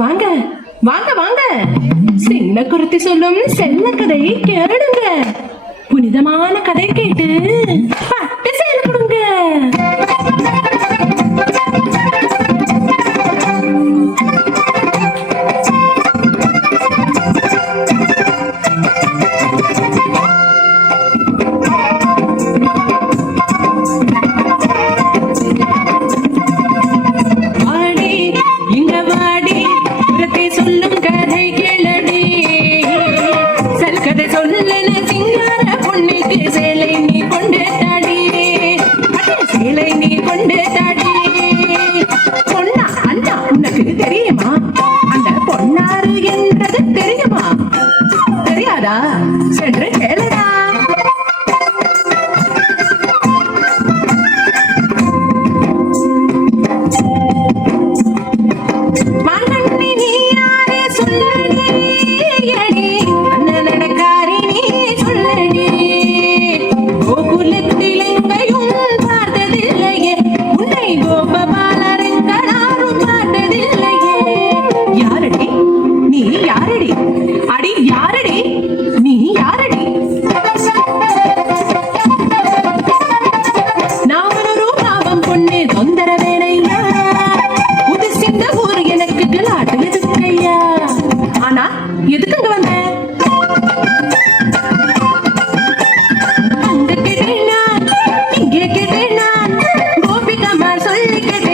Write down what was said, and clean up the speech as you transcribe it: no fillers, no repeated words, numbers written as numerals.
வாங்க வாங்க வாங்க, சின்ன குருத்தி சொல்லும் செல்ல கதையை கேளுங்க. புனிதமான கதை கேட்டு பட்டு செயல் கொடுங்க. தெரியுமா அந்த பொன்னாறு என்றது? தெரியுமா? தெரியாதா? சென்று கேளடா. மண்ணி நீ யாரே சொல்லடி, அண்ணனடக்காரி நீ சொல்லடி. கோகுலத்தில் எங்கையும் பார்த்ததில்லையே உன்னை கோபபாலரெங்களாரும் பார்த்ததில்லையே. யாரடி நீ? யாரடி? அடி யாரடி நீ? யாரடி? நாமனொரு பாவம் பொண்ணு தொந்தர வேணையா, புது சிந்த ஊர் எனக்கு கிளாட்டு எதுக்கையா. ஆனா எதுக்குங்க வந்த? அங்க கேட்டேன் நான், இங்கே கேட்டேன் நான், கோபிகமார் சொல்லி கேட்டேன்.